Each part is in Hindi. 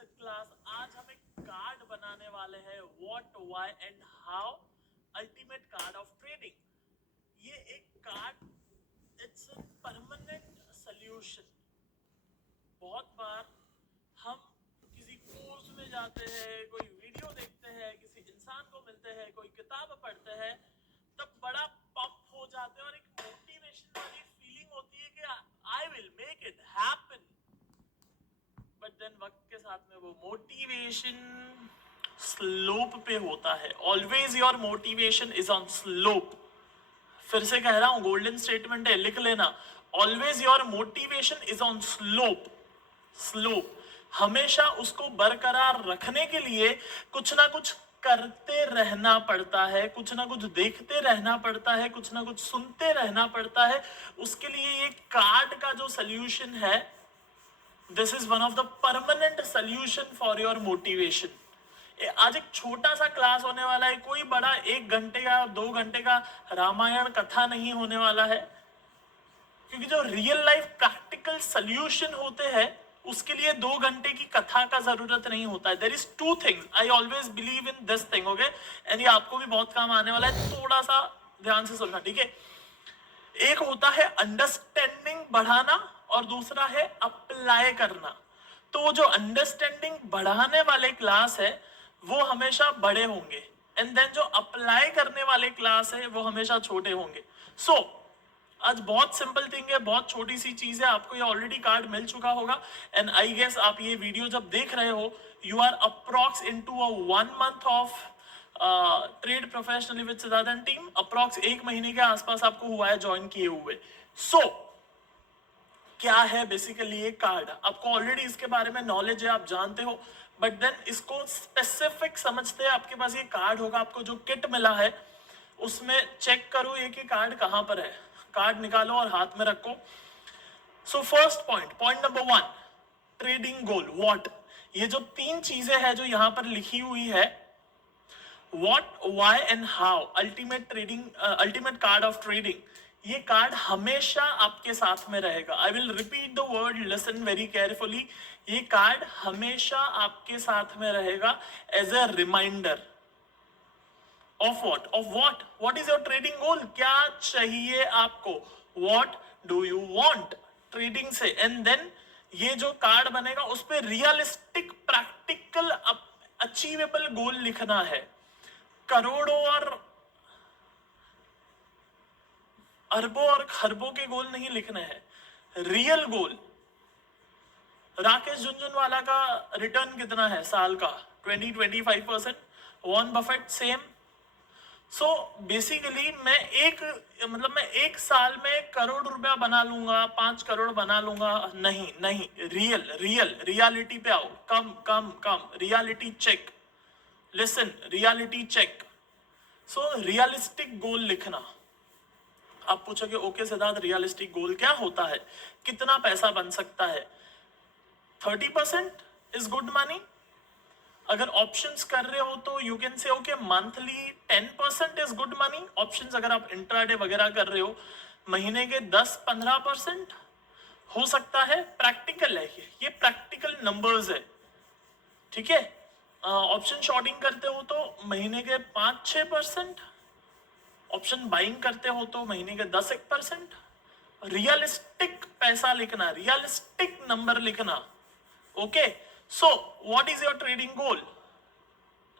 Mindset class. आज हम एक कार्ड बनाने वाले हैं, what why and how ultimate card of trading. ये एक card, it's a permanent solution. बहुत बार हम किसी कोर्स में जाते हैं, कोई वीडियो देखते हैं, किसी इंसान को मिलते हैं, कोई किताब पढ़ते हैं, तब बड़ा पंप हो जाते हैं और एक मोटिवेशन वाली फीलिंग होती है कि I will make it happen. But then वक्त के साथ में वो मोटिवेशन स्लोप पे होता है। Always your motivation is on slope. फिर से कह रहा हूं, गोल्डन स्टेटमेंट है, लिख लेना। Always your motivation is on slope. Slope हमेशा उसको बरकरार रखने के लिए कुछ ना कुछ करते रहना पड़ता है, कुछ ना कुछ देखते रहना पड़ता है, कुछ ना कुछ सुनते रहना पड़ता है। उसके लिए ये कार्ड का जो सोल्यूशन है, this is one of the permanent solution for your motivation. आज एक छोटा सा क्लास होने वाला है, कोई बड़ा 1 घंटे का 2 घंटे का रामायण कथा नहीं होने वाला है, क्योंकि जो रियल लाइफ प्रैक्टिकल सोल्यूशन होते हैं उसके लिए 2 घंटे की कथा का जरूरत नहीं होता है। There is 2 things, I always believe in this thing, okay. And ये आपको भी बहुत काम आने वाला है, थोड़ा सा ध्यान से सुनना, ठीक है। एक होता है अंडरस्टैंडिंग बढ़ाना और दूसरा है अप्लाई करना। तो वो जो अंडरस्टैंडिंग बढ़ाने वाले क्लास है वो हमेशा बड़े होंगे, एंड देन जो अप्लाई करने वाले क्लास है वो हमेशा छोटे होंगे। सो आज बहुत सिंपल थिंग है, बहुत छोटी सी चीज है। आपको ये ऑलरेडी कार्ड मिल चुका होगा, एंड आई गेस आप ये वीडियो जब देख रहे हो, you are approx into a 1 month of trade professionally with Siddharth team. Approx 1 महीने के आसपास आपको हुआ है ज्वाइन किए हुए। सो क्या है बेसिकली ये कार्ड, आपको ऑलरेडी इसके बारे में नॉलेज है, आप जानते हो। बट देन इसको स्पेसिफिक समझते हैं। आपके पास ये कार्ड होगा, आपको जो किट मिला है उसमें चेक करो ये कि कार्ड कहां पर है। कार्ड निकालो और हाथ में रखो। So first point number 1, trading goal what. ये जो 3 चीजें हैं जो यहां पर लिखी हुई है, what why and how ultimate card of trading, ये कार्ड हमेशा आपके साथ में रहेगा। I will repeat the word, listen very carefully. ये कार्ड हमेशा आपके साथ में रहेगा as a reminder of what is your trading goal. क्या चाहिए आपको, what do you want trading से। एंड देन ये जो कार्ड बनेगा उस पर रियलिस्टिक प्रैक्टिकल अचीवेबल गोल लिखना है। करोड़ों और अरबों और खरबों के गोल नहीं लिखने हैं, रियल गोल। राकेश झुनझुनवाला का रिटर्न कितना है साल का, 20-25%। Warren Buffett same. So basically मैं एक साल में करोड़ रुपया बना लूंगा, 5 करोड़ बना लूंगा, नहीं। रियलिटी पे आओ। Come reality check, listen, reality check. So realistic goal लिखना। आप पूछोगे ओके सिद्धार्थ, रियलिस्टिक गोल क्या होता है, कितना पैसा बन सकता है। 30% इज गुड मनी। अगर ऑप्शंस कर रहे हो तो यू कैन से okay monthly 10% is good money. Options अगर आप इंट्राडे वगैरह कर रहे हो, महीने के 10-15% हो सकता है। प्रैक्टिकल है ये प्रैक्टिकल नंबर्स है, ठीक है। ऑप्शन शॉर्टिंग करते हो तो महीने के 5-6%, ऑप्शन बाइंग करते हो तो महीने के 10-1%। रियलिस्टिक पैसा लिखना, रियलिस्टिक नंबर लिखना, okay. So what is your trading goal,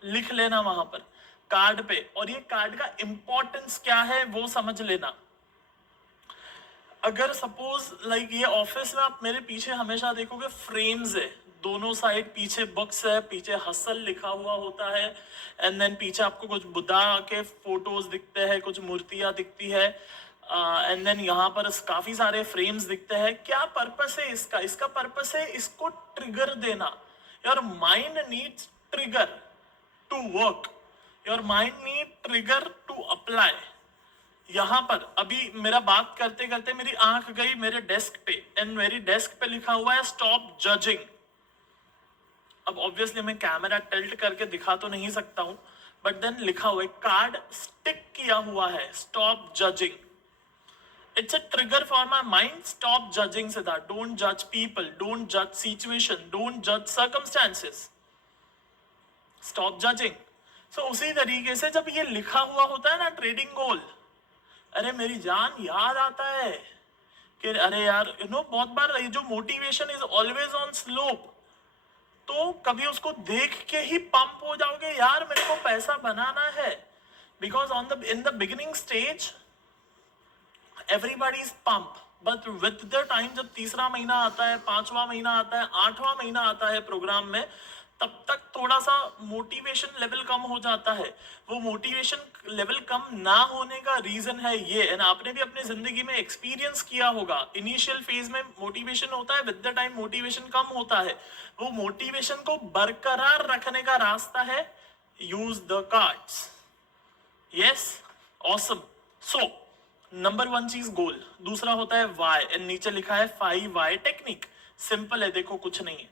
लिख लेना वहां पर कार्ड पे। और ये कार्ड का इंपॉर्टेंस क्या है वो समझ लेना। अगर सपोज लाइक ये ऑफिस में, आप मेरे पीछे हमेशा देखोगे फ्रेम्स है, दोनों साइड पीछे बुक्स है, पीछे हसल लिखा हुआ होता है, एंड देन पीछे आपको कुछ बुद्धा के फोटोज दिखते हैं, कुछ मूर्तियां दिखती है, एंड देन यहाँ पर काफी सारे फ्रेम्स दिखते हैं। क्या पर्पस है इसका पर्पस है इसको ट्रिगर देना। Your mind needs trigger to work, your mind need trigger to apply. यहां पर अभी मेरा बात करते करते मेरी आंख गई मेरे डेस्क पे, एंड मेरी डेस्क पे लिखा हुआ है स्टॉप जजिंग। अब ऑब्वियसली मैं कैमरा टिल्ट करके दिखा तो नहीं सकता हूं, बट देन लिखा हुआ है, कार्ड स्टिक किया हुआ है, stop judging. It's a trigger for my mind. Stop judging, Siddharth. Don't judge people. Don't judge situation. Don't judge circumstances. Stop judging. So उसी तरीके से जब ये लिखा हुआ होता है ना ट्रेडिंग गोल, अरे मेरी जान याद आता है कि अरे यार बहुत बार ये जो motivation is always on slope, तो कभी उसको देख के ही पंप हो जाओगे यार मेरे को पैसा बनाना है, because in the beginning stage everybody is pump, but with the time जब तीसरा महीना आता है, 5वां महीना आता है, 8वां महीना आता है प्रोग्राम में, तब तक थोड़ा सा मोटिवेशन लेवल कम हो जाता है. वो मोटिवेशन लेवल कम ना होने का रीजन है ये, एंड आपने भी अपनी जिंदगी में एक्सपीरियंस किया होगा. इनिशियल फेज में मोटिवेशन होता है, विद द टाइम मोटिवेशन कम होता है. वो मोटिवेशन को बरकरार रखने का रास्ता है use the cards. Yes, awesome. So number 1 चीज गोल, दूसरा होता है वाई, एंड नीचे लिखा है 5 वाई टेक्निक. सिंपल है, देखो कुछ नहीं है.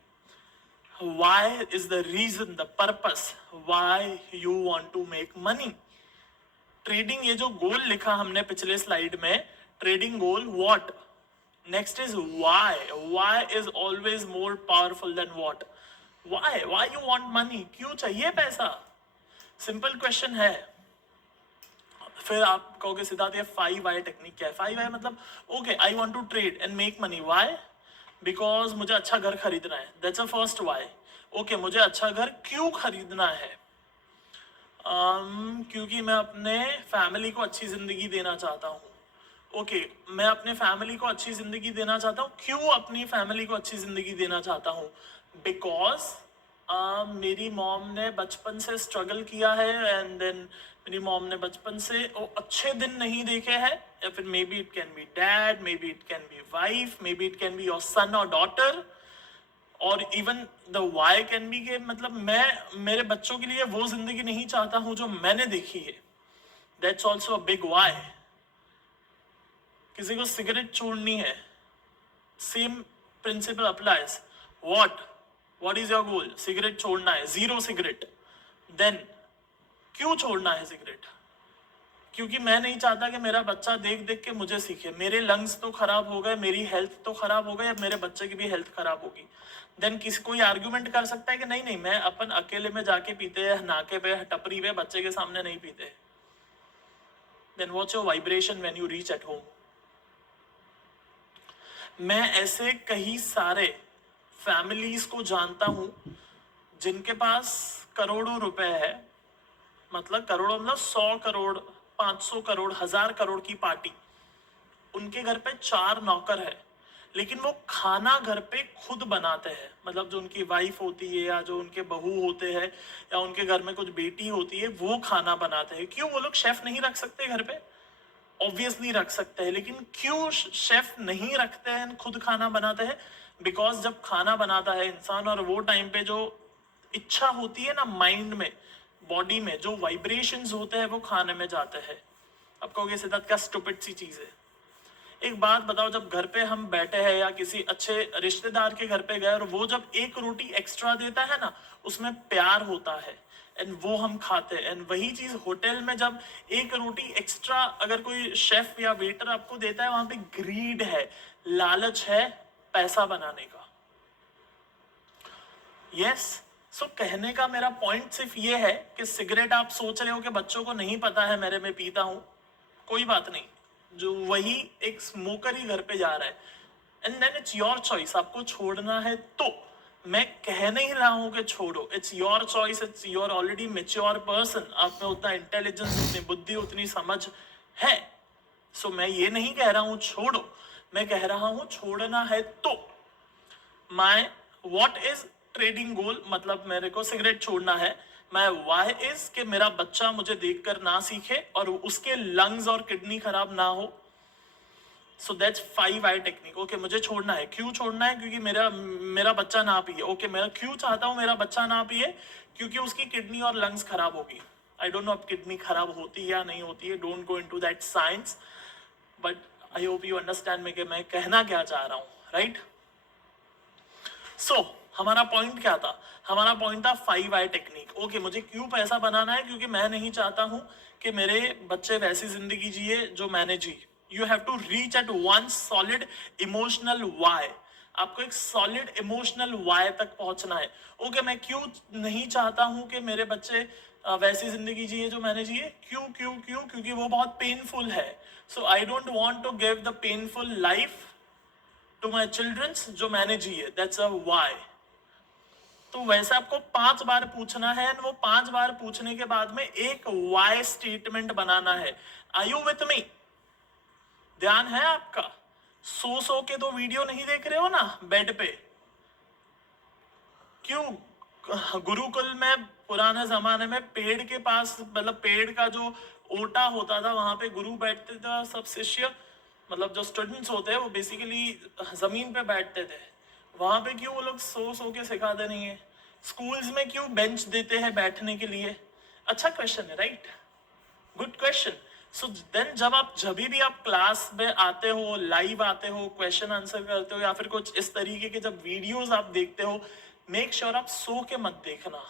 Why is the reason, the purpose why you want to make money. Trading, ये जो गोल लिखा हमने पिछले स्लाइड में, trading goal what, next is why. Why is always more powerful than what. Why, why you want money, क्यों चाहिए पैसा, सिंपल क्वेश्चन है. फिर आप कहोगे सिद्धार्थ ये 5 वाई टेक्निक क्या है. 5 वाई मतलब okay, I want to trade and make money. Why, because मुझे अच्छा घर खरीदना है, that's a first why. Okay, मुझे अच्छा घर क्यों खरीदना है, क्योंकि मैं अपने फैमिली को अच्छी जिंदगी देना चाहता हूँ. ओके, मैं अपने फैमिली को अच्छी जिंदगी देना चाहता हूँ. क्यों अपनी फैमिली को अच्छी जिंदगी देना चाहता हूँ, बिकॉज मेरी मॉम ने बचपन से स्ट्रगल किया है, एंड देन मेरी मॉम ने बचपन से अच्छे दिन नहीं देखे हैं. या फिर maybe it can be dad, maybe it can be wife, maybe it can be your son और डॉटर, और even the why can be के मतलब मैं मेरे बच्चों के लिए वो जिंदगी नहीं चाहता हूं जो मैंने देखी है. That's also a big why. किसी को सिगरेट छोड़नी है, same principle applies. What is your goal, cigarette छोड़ना है, 0 सिगरेट. देन क्यों छोड़ना है सिगरेट, क्योंकि मैं नहीं चाहता कि मेरा बच्चा देख देख के मुझे सीखे. मेरे लंग्स तो खराब हो गए, मेरी हेल्थ तो खराब हो गई, अब मेरे बच्चे की भी हेल्थ खराब होगी. देन किसी कोई आर्ग्यूमेंट कर सकता है कि नहीं मैं अपन अकेले में जाके पीते हैं, नाके पे टपरी पे, बच्चे के सामने नहीं पीते. Then what's your vibration when you reach at home. मैं ऐसे कई सारे फैमिलीज को जानता हूं जिनके पास करोड़ों रुपए है, मतलब करोड़ों मतलब 100 करोड़, 500 करोड़, 1000 करोड़ की पार्टी. उनके घर पे 4 नौकर है, लेकिन वो खाना घर पे खुद बनाते हैं. मतलब जो उनकी वाइफ होती है, या जो उनके बहू होते हैं, या उनके घर में कुछ बेटी होती है, वो खाना बनाते हैं. क्यों वो लोग शेफ नहीं रख सकते घर पे, ऑब्वियसली रख सकते हैं, लेकिन क्यों शेफ नहीं रखते हैं, खुद खाना बनाते हैं, बिकॉज जब खाना बनाता है इंसान, और वो टाइम पे जो इच्छा होती है ना माइंड में, बॉडी में, जो वाइब्रेशंस होते हैं वो खाने में जाते हैं. अब कहोगे सिद्धार्थ क्या स्टूपिड सी चीज है. एक बात बताओ, जब घर पे हम बैठे हैं या किसी अच्छे रिश्तेदार के घर पे गए, और वो जब एक रोटी एक्स्ट्रा देता है ना, उसमें प्यार होता है, एंड वो हम खाते हैं. एंड वही चीज होटल में जब एक रोटी एक्स्ट्रा अगर कोई शेफ या वेटर आपको देता है, वहां पे ग्रीड है, लालच है पैसा बनाने का. यस. सो कहने का मेरा पॉइंट सिर्फ ये है कि सिगरेट आप सोच रहे हो कि बच्चों को नहीं पता है मेरे में पीता हूं, कोई बात नहीं, जो वही एक स्मोकर ही घर पे जा रहा है, and then it's your choice. आपको छोड़ना है तो, मैं कह नहीं रहा हूं कि छोड़ो, it's your choice, it's your already mature person, आप में उतना इंटेलिजेंस, उतनी बुद्धि, उतनी समझ है. सो मैं ये नहीं कह रहा हूं छोड़ो, मैं कह रहा हूं छोड़ना है तो. माई व्हाट इज ट्रेडिंग गोल, मतलब मेरे को सिगरेट छोड़ना है. माई वाई इज कि मेरा बच्चा मुझे देखकर ना सीखे और उसके लंग्स और किडनी खराब ना हो. So that's 5 why technique. Okay, मुझे छोड़ना है, क्यों छोड़ना है, क्योंकि मेरा बच्चा ना पिए. ओके, मैं क्यों चाहता हूं मेरा बच्चा ना पिए, क्योंकि उसकी किडनी और लंग्स खराब होगी. आई डोंट नो अब किडनी खराब होती है या नहीं होती है, don't go into that science, but I hope you understand में कि मैं कहना क्या चाह रहा हूं, राइट. सो हमारा पॉइंट क्या था, हमारा पॉइंट था 5 वाई टेक्निक. ओके, मुझे क्यों पैसा बनाना है, क्योंकि मैं नहीं चाहता हूं कि मेरे बच्चे वैसी जिंदगी जिए जो मैंने जी. You have to reach at one solid emotional why. आपको एक solid emotional why तक पहुंचना है. Okay, मैं क्यों नहीं चाहता हूं कि मेरे बच्चे वैसी जिंदगी जिए जो मैंने जिए. क्यों क्योंकि वो बहुत painful है. So I don't want to give the painful life to my children जो मैंने जिए. That's a why. तो वैसे आपको 5 बार पूछना है, और वो 5 बार पूछने के बाद में एक वाई स्टेटमेंट बनाना है. Are you with me? ध्यान है आपका? सो के तो वीडियो नहीं देख रहे हो ना बेड पे? क्यों? गुरुकुल में पुराने जमाने में पेड़ के पास, मतलब पेड़ का जो ओटा होता था वहां पे गुरु बैठते थे, सब शिष्य मतलब जो स्टूडेंट्स होते हैं वो बेसिकली जमीन पे बैठते थे. वहां पे क्यों वो लोग सो के सिखाते नहीं है? स्कूल्स में क्यों बेंच देते हैं बैठने के लिए? अच्छा क्वेश्चन है, right? Good question. So then जब भी आप क्लास में आते हो, लाइव आते हो, क्वेश्चन आंसर करते हो, या फिर कुछ इस तरीके के जब वीडियोस आप देखते हो, मेक श्योर आप सो के मत देखना.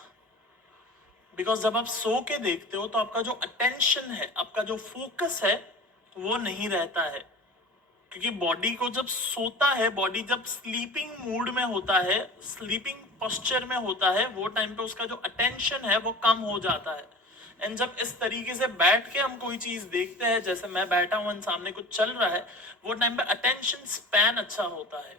बिकॉज जब आप सो के देखते हो तो आपका जो अटेंशन है, आपका जो फोकस है, वो नहीं रहता है. क्योंकि बॉडी को जब सोता है, बॉडी जब स्लीपिंग मूड में होता है, स्लीपिंग पोस्चर में होता है, वो टाइम पे उसका जो अटेंशन है वो कम हो जाता है. एंड जब इस तरीके से बैठ के हम कोई चीज देखते हैं, जैसे मैं बैठा हूं सामने कुछ चल रहा है, वो टाइम पे अटेंशन स्पैन अच्छा होता है.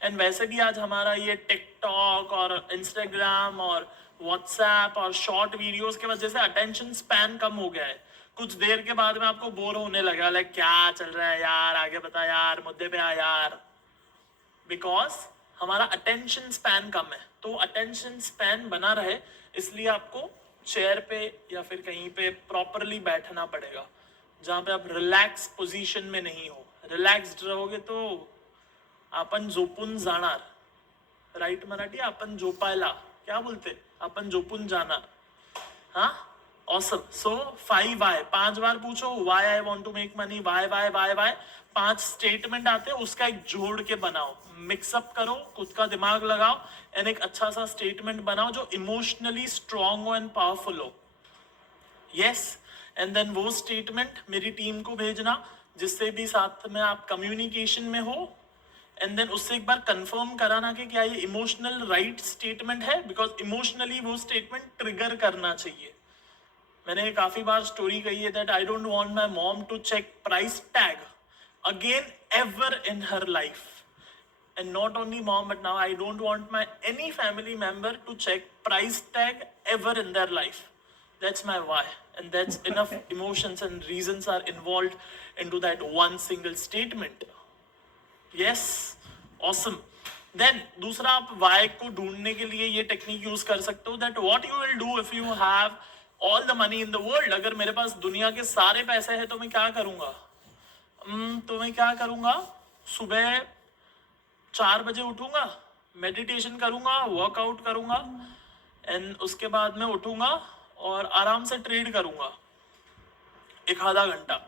एंड वैसे भी आज हमारा ये टिकटॉक और इंस्टाग्राम और व्हाट्सएप और शॉर्ट वीडियोस के वजह से अटेंशन स्पैन कम हो गया है. कुछ देर के बाद में आपको बोर होने लगा, लाइक क्या चल रहा है यार, आगे बता यार, मुद्दे पे आ यार. बिकॉज हमारा अटेंशन स्पैन कम है. तो अटेंशन स्पैन बना रहे इसलिए आपको चेयर पे या फिर कहीं पे प्रॉपरली बैठना पड़ेगा, जहां पे आप रिलैक्स पोजीशन में नहीं हो. रिलैक्स्ड रहोगे तो आपण झोपून जाणार. राइट मराठी? आपण झोपायला क्या बोलते? आपण झोपून जाणार. हाँ, ऑसम. सो 5 वाई 5 बार पूछो. Why I want to make money, why why why why. 5 statement आते हैं, उसका एक जोड़ के बनाओ, मिक्सअप करो, खुद का दिमाग लगाओ, एंड एक अच्छा सा स्टेटमेंट बनाओ जो इमोशनली स्ट्रॉन्ग हो एंड पावरफुल हो. यस. एंड देन वो स्टेटमेंट मेरी टीम को भेजना, जिससे भी साथ में आप कम्युनिकेशन में हो. एंड देन उससे एक बार कंफर्म कराना कि क्या ये इमोशनल राइट स्टेटमेंट है, बिकॉज इमोशनली वो स्टेटमेंट ट्रिगर करना चाहिए. मैंने काफी बार स्टोरी कही है that I don't want my mom to check price tag again ever in her life. And not only mom, but now I don't want my any family member to check price tag ever in their life. That's my why, and that's enough emotions and reasons are involved into that one single statement. Yes, awesome. Then दूसरा, आप why को ढूंढने के लिए ये टेक्निक यूज कर सकते हो, that what you will do if you have all the money in the world. अगर मेरे पास दुनिया के सारे पैसे हैं तो मैं क्या करूंगा? सुबह 4 बजे उठूंगा, मेडिटेशन करूंगा, वर्कआउट करूंगा, एंड उसके बाद में उठूंगा और आराम से ट्रेड करूंगा 1-आधा घंटा.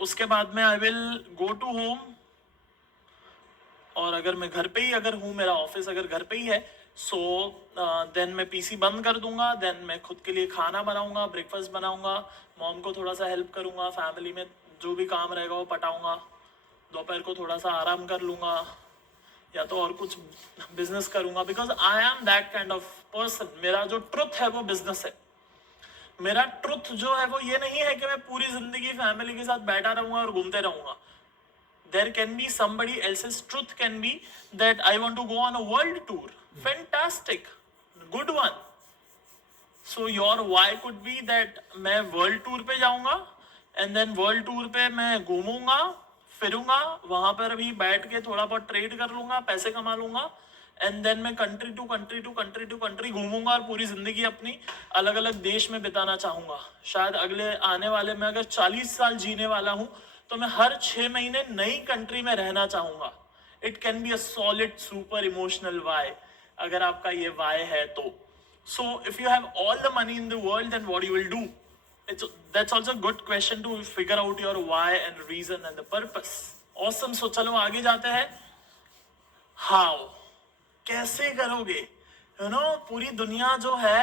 उसके बाद में I will go to home, और अगर मैं घर पे ही अगर हूँ, मेरा ऑफिस अगर घर पे ही है, सो देन मैं पीसी बंद कर दूंगा. देन मैं खुद के लिए खाना बनाऊंगा, ब्रेकफास्ट बनाऊंगा, मॉम को थोड़ा सा हेल्प करूंगा, फैमिली में जो भी काम रहेगा वो पटाऊंगा, दोपहर को थोड़ा सा आराम कर लूंगा, या तो और कुछ बिजनेस करूंगा. Because I am that kind of person. मेरा जो ट्रुथ है वो बिजनेस है. मेरा ट्रुथ जो है वो ये नहीं है कि मैं पूरी जिंदगी फैमिली के साथ बैठा रहूंगा और घूमते रहूंगा. There can be somebody else's truth can be that I want to go on a world tour. Fantastic, good one. So your why could be that मैं world tour पे जाऊंगा, and then world tour पे मैं घूमूंगा, फिरूंगा, वहां पर भी बैठ के थोड़ा बहुत ट्रेड कर लूंगा, पैसे कमा लूंगा, एंड देन मैं कंट्री टू कंट्री घूमूंगा और पूरी जिंदगी अपनी अलग अलग देश में बिताना चाहूंगा. शायद अगले आने वाले में अगर 40 साल जीने वाला हूं तो मैं हर 6 महीने नई कंट्री में रहना चाहूंगा. It can be a solid super emotional why, अगर आपका ये वाई है तो. So if you have all the money in the world, then what you will do? That's also a good question to figure out your why and reason and the purpose. Awesome. So चलो आगे जाते हैं. How? कैसे करोगे? पूरी दुनिया जो है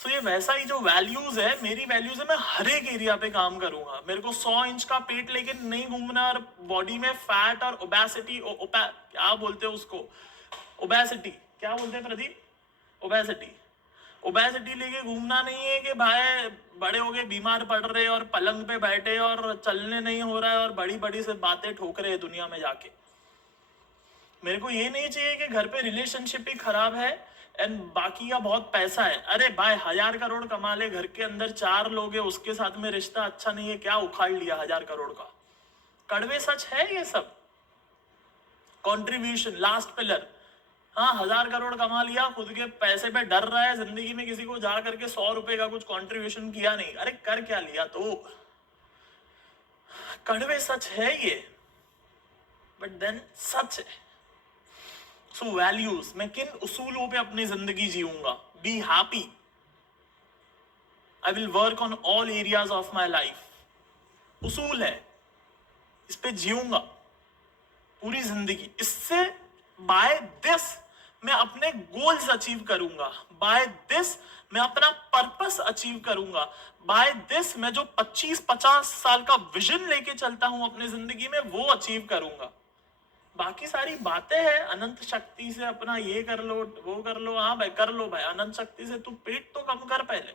सो ये वैसा ही जो वैल्यूज है, मेरी वैल्यूज है, मैं हर एक एरिया पे काम करूंगा। मेरे को 100 इंच का पेट लेके नहीं घूमना, और बॉडी में फैट और ओबेसिटी, क्या बोलते हैं उसको, ओबेसिटी क्या बोलते हैं प्रदीप, ओबेसिटी, ओबेसिटी लेके घूमना नहीं है कि भाई बड़े हो गए बीमार पड़ रहे और पलंग पे बैठे और चलने नहीं हो रहा है और बड़ी बड़ी से बातें ठोक रहे हैं दुनिया में जाके। मेरे को ये नहीं चाहिए कि घर पे रिलेशनशिप ही खराब है एंड बाकी का बहुत पैसा है। अरे भाई 1000 करोड़ कमा ले, घर के अंदर 4 लोग है, उसके साथ में रिश्ता अच्छा नहीं है, क्या उखाड़ लिया 1000 करोड़ का। कड़वे सच है ये सब। कंट्रीब्यूशन लास्ट पिलर, हाँ 1000 करोड़ कमा लिया, खुद के पैसे पे डर रहा है, जिंदगी में किसी को जा करके 100 रुपए का कुछ कंट्रीब्यूशन किया नहीं। अरे कर क्या लिया, तो कड़वे सच है ये, बट देन सच है। सो वैल्यूज, मैं किन उसूलों पे अपनी जिंदगी जीऊंगा, be happy, I will work on all areas of my life, उसूल है, इस पे जीऊंगा पूरी जिंदगी। इससे बाय दिस मैं अपने गोल्स अचीव करूंगा, बाय दिस मैं अपना पर्पस अचीव करूंगा, बाय दिस मैं जो 25-50 साल का विजन लेके चलता हूं अपनी जिंदगी में वो अचीव करूंगा। बाकी सारी बातें हैं, अनंत शक्ति से अपना ये कर लो वो कर लो, हाँ भाई कर लो भाई, अनंत शक्ति से तू पेट तो कम कर पहले।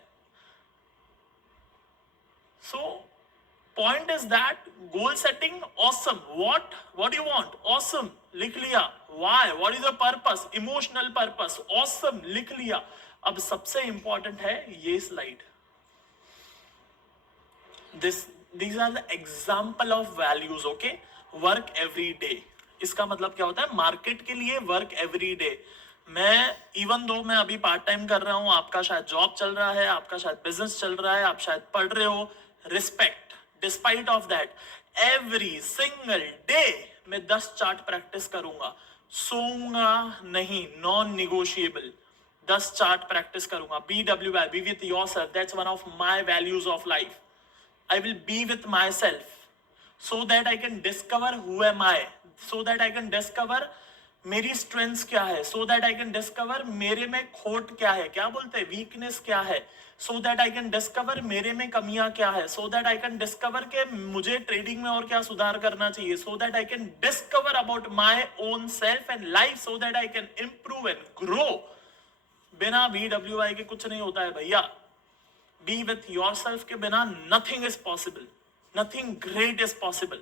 So point is that goal setting awesome, what you want awesome लिख लिया, why what is the purpose, emotional purpose awesome लिख लिया। अब सबसे इंपॉर्टेंट है ये slide, these are the example of values, okay? work every day, इसका मतलब क्या होता है, मार्केट के लिए वर्क एवरी डे। मैं इवन दो मैं अभी पार्ट टाइम कर रहा हूं, आपका शायद जॉब चल रहा है, आपका शायद बिजनेस चल रहा है, आप शायद पढ़ रहे हो, respect, despite of that every single day मैं 10 चार्ट प्रैक्टिस करूंगा, सोऊंगा नहीं, नॉन निगोशिएबल, 10 चार्ट प्रैक्टिस करूंगा। BWI, B with yourself, that's one of my values of life. I will be with myself so that I can discover who am I, so that I can discover मेरी स्ट्रेंथ्स क्या है, so that I can discover मेरे में खोट क्या है, क्या बोलते हैं वीकनेस क्या है, so that I can discover मेरे में कमियां क्या है, so that I can discover के मुझे ट्रेडिंग में और क्या सुधार करना चाहिए, so that I can discover about my own self and life, so that I can improve and grow। बिना BWI के कुछ नहीं होता है भैया। Be with yourself के बिना nothing is possible, nothing great is possible।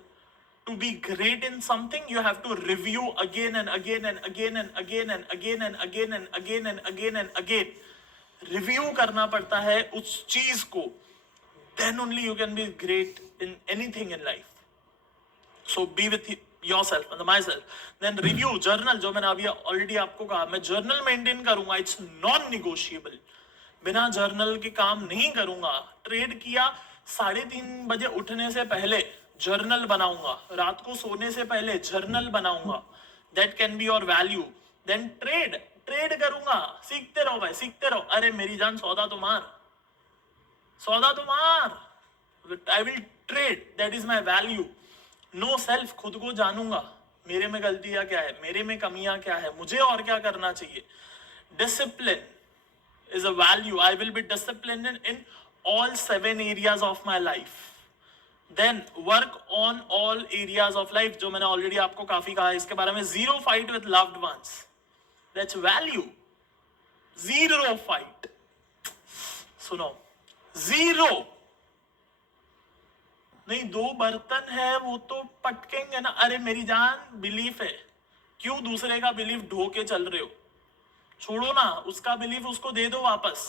To be great in something you have to review again and again and again and again and again and again and again and again and again, review करना पड़ता है उस चीज को, then only you can be great in anything in life। So be with yourself and myself, then review, journal, जो मैंने अभी ऑलरेडी आपको कहा, मैं जर्नल मेंटेन करूंगा, इट्स नॉन निगोशिएबल, बिना जर्नल के काम नहीं करूंगा। ट्रेड किया, 3:30 बजे उठने से पहले जर्नल बनाऊंगा, रात को सोने से पहले जर्नल बनाऊंगा, that can be your value. Then trade करूंगा, सीखते रहो भाई, सीखते रहो। अरे मेरी जान सौदा तो मार, सौदा तो मार, I will trade, that is my value. No self, खुद को जानूंगा, मेरे में गलतियां क्या है, मेरे में कमियां क्या है, मुझे और क्या करना चाहिए। Discipline is a value, I will be disciplined in all 7 areas of my life। then work on all areas of life, जो मैंने ऑलरेडी आपको काफी कहा है इसके बारे में। zero fight with loved ones, that's value, zero fight, सुनो, zero नहीं, 2 बर्तन है वो तो पटकेंगे ना। अरे मेरी जान बिलीफ है, क्यों दूसरे का बिलीफ ढो के चल रहे हो, छोड़ो ना उसका बिलीफ, उसको दे दो वापस।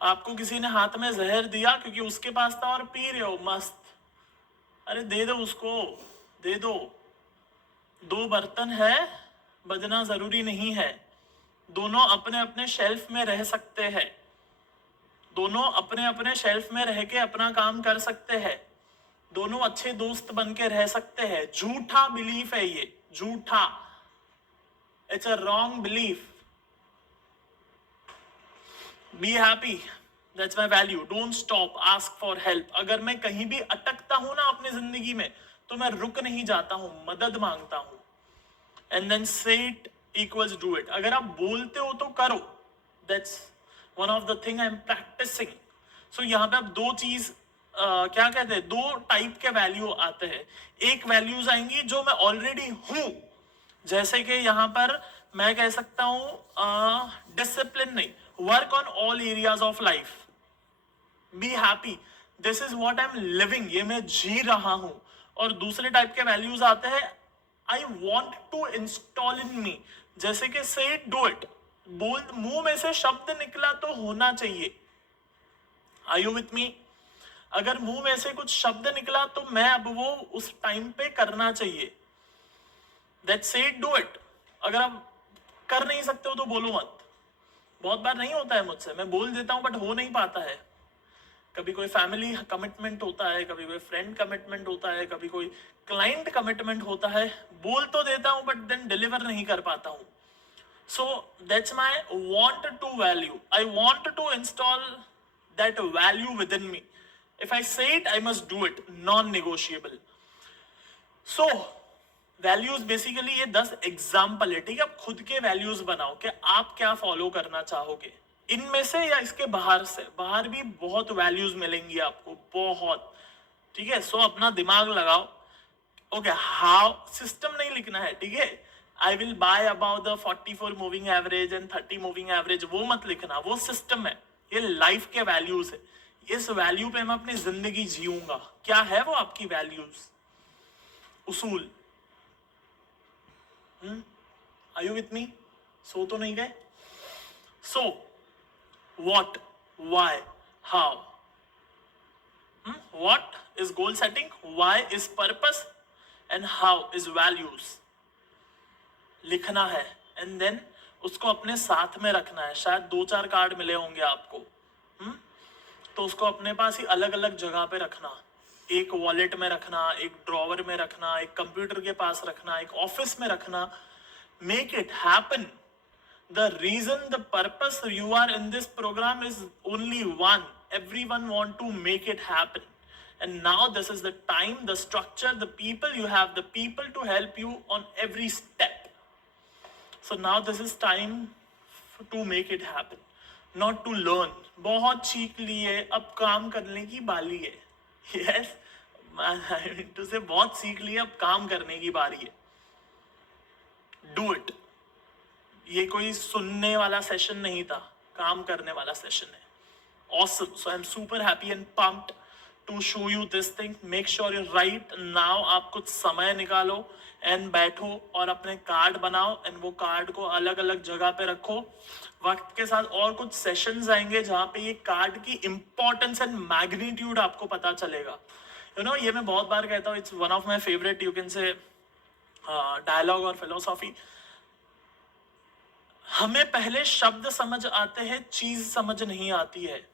आपको किसी ने हाथ में जहर दिया क्योंकि उसके पास था और पी रहे हो मस्त, अरे दे दो उसको, दे दो। 2 बर्तन है, बजना जरूरी नहीं है, दोनों अपने अपने शेल्फ में रह सकते हैं, दोनों अपने अपने शेल्फ में रह के अपना काम कर सकते हैं, दोनों अच्छे दोस्त बन के रह सकते हैं। झूठा बिलीफ है ये, झूठा, it's a wrong belief। be happy, that's my value, don't stop, ask for help। अगर मैं कहीं भी अटकता हूं ना अपनी जिंदगी में तो मैं रुक नहीं जाता हूं, मदद मांगता हूं। and then say it equals do it, अगर आप बोलते हो तो करो, That's one of the thing I'm practicing. So यहाँ पे अब दो चीज क्या कहते हैं, दो टाइप के वैल्यू आते हैं. एक वैल्यूज आएंगी जो मैं ऑलरेडी हूं, जैसे कि यहाँ पर मैं कह सकता हूं डिसिप्लिन नहीं, work on all areas of life, be happy, this is what I am living, ये मैं जी रहा हूं. और दूसरे टाइप के वैल्यूज आते हैं, I want to install in me, जैसे कि से इट डू इट, बोल मुंह में से शब्द निकला तो होना चाहिए. Are you with me? अगर मुंह में से कुछ शब्द निकला तो मैं अब वो उस टाइम पे करना चाहिए. दैट से इट डू इट. अगर आप कर नहीं सकते हो तो बोलो मत. बहुत बार नहीं होता है मुझसे, मैं बोल देता हूं बट हो नहीं पाता है. कभी कोई फैमिली कमिटमेंट होता है, कभी कोई फ्रेंड कमिटमेंट होता है, कभी कोई क्लाइंट कमिटमेंट होता है. बोल तो देता हूं बट देन डिलीवर नहीं कर पाता हूं. So that's my want to value. I want to install that value within me. If I say it, I must do it. Non-negotiable. So values basically ये 10 एग्जाम्पल है. ठीक है, आप खुद के वैल्यूज बनाओ कि आप क्या फॉलो करना चाहोगे इनमें से या इसके बाहर से. बाहर भी बहुत वैल्यूज मिलेंगी आपको, बहुत. ठीक है, सो अपना दिमाग लगाओ. ओके, हाउ सिस्टम नहीं लिखना है. ठीक है, I will by about the 44 moving average and 30 moving average, वो मत लिखना, वो सिस्टम है. ये लाइफ के वैल्यूज है. इस वैल्यू पे मैं अपनी जिंदगी जीऊंगा. क्या है वो आपकी वैल्यूज, उसूल? Are you with me? सो तो नहीं गए? So, what, why, how? What is goal setting, why is purpose, and how is values. लिखना है and then उसको अपने साथ में रखना है. शायद 2-4 कार्ड मिले होंगे आपको, तो उसको अपने पास ही अलग अलग जगह पे रखना. एक वॉलेट में रखना, एक ड्रॉवर में रखना, एक कंप्यूटर के पास रखना, एक ऑफिस में रखना. Make it happen. The reason, the purpose you are in this program is only one. Everyone want to make it happen. And now this is the time, the structure, the people, you have the people to help you on every step. So now this is time to make it happen, not to learn. बहुत सीख लिए, अब काम करने की बारी है. Yes, to say बहुत सीख लिए, अब काम करने की बारी है. Do it. ये कोई सुनने वाला सेशन नहीं था, काम करने वाला सेशन है. Awesome. So I'm super happy and pumped to show you this thing. Make sure you right now आप कुछ समय निकालो एंड बैठो और अपने कार्ड बनाओ एंड वो कार्ड को अलग अलग जगह पे रखो. वक्त के साथ और कुछ सेशंस आएंगे जहाँ पे ये कार्ड की इंपॉर्टेंस एंड मैग्नीट्यूड आपको पता चलेगा. यू नो, ये मैं बहुत बार कहता हूँ, it's one of my favourite, you can say dialogue और फिलोसॉफी. हमें पहले शब्द समझ आते हैं, चीज समझ नहीं आती है.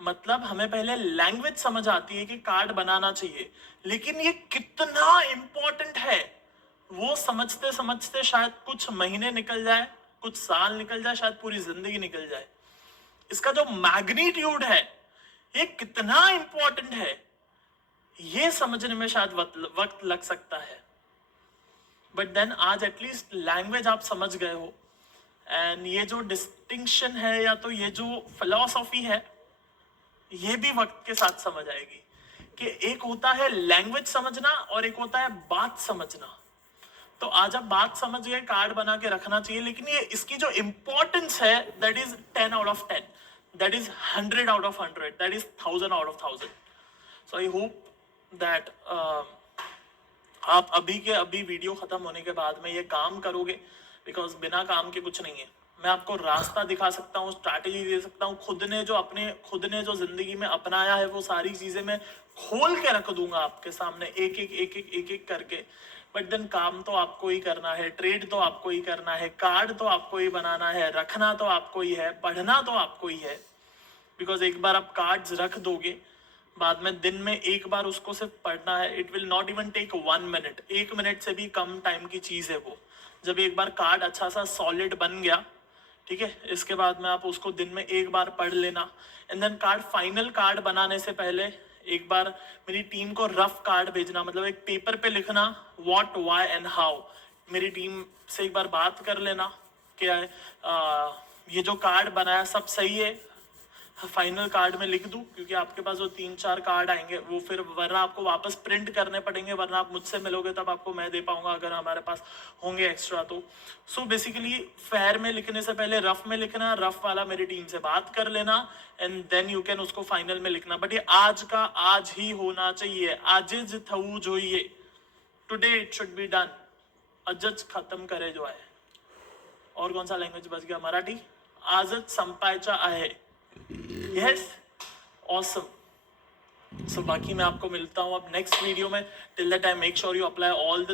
मतलब हमें पहले लैंग्वेज समझ आती है कि कार्ड बनाना चाहिए, लेकिन ये कितना इंपॉर्टेंट है वो समझते समझते शायद कुछ महीने निकल जाए, कुछ साल निकल जाए, शायद पूरी जिंदगी निकल जाए. इसका जो मैग्नीट्यूड है, ये कितना इंपॉर्टेंट है, ये समझने में शायद वक्त लग सकता है. बट देन आज एटलीस्ट लैंग्वेज आप समझ गए हो. एंड ये जो डिस्टिंक्शन है या तो ये जो फिलॉसफी है, ये भी वक्त के साथ समझ आएगी कि एक होता है लैंग्वेज समझना और एक होता है बात समझना. तो आज आप बात समझ गए, कार्ड बना के रखना चाहिए, लेकिन ये इसकी जो इंपॉर्टेंस है, that is 10 out of 10, that is 100 out of 100, that is 1000 out of 1000. So I hope that आप अभी के अभी वीडियो खत्म होने के बाद में ये काम करोगे, बिकॉज बिना काम के कुछ नहीं है. मैं आपको रास्ता दिखा सकता हूँ, स्ट्रैटेजी दे सकता हूँ. खुद ने जो जिंदगी में अपनाया है वो सारी चीजें मैं खोल के रख दूंगा आपके सामने, एक एक करके. बट देन काम तो आपको ही करना है, ट्रेड तो आपको ही करना है, कार्ड तो आपको ही बनाना है, रखना तो आपको ही है, पढ़ना तो आपको ही है. बिकॉज एक बार आप कार्ड्स रख दोगे, बाद में दिन में एक बार उसको सिर्फ पढ़ना है. It will not even take 1 minute, 1 minute से भी कम टाइम की चीज है वो. जब एक बार कार्ड अच्छा सा सॉलिड बन गया, ठीक है, इसके बाद में आप उसको दिन में एक बार पढ़ लेना. And then card, final card बनाने से पहले एक बार मेरी टीम को रफ कार्ड भेजना, मतलब एक पेपर पे लिखना व्हाट, व्हाई एंड हाउ. मेरी टीम से एक बार बात कर लेना कि ये जो कार्ड बनाया सब सही है, फाइनल कार्ड में लिख दूं, क्योंकि आपके पास वो 3-4 कार्ड आएंगे, वो फिर वरना आपको वापस प्रिंट करने पड़ेंगे, वरना आप मुझसे मिलोगे तब आपको मैं दे पाऊंगा अगर हमारे पास होंगे एक्स्ट्रा तो। सो बेसिकली फेयर में लिखने से पहले रफ में लिखना, रफ वाला मेरी टीम से बात कर लेना, एंड देन यू कैन उसको फाइनल में लिखना। बट ये आज का आज ही होना चाहिए, आजिज थऊ જોઈએ, today it should be done, अजज खत्म करे जो है। और कौन सा लैंग्वेज बच गया? मराठी। आजच संपायचा आहे। Yes, awesome. सो बाकी मैं आपको मिलता हूँ अब नेक्स्ट वीडियो में। Till that time make sure you apply all the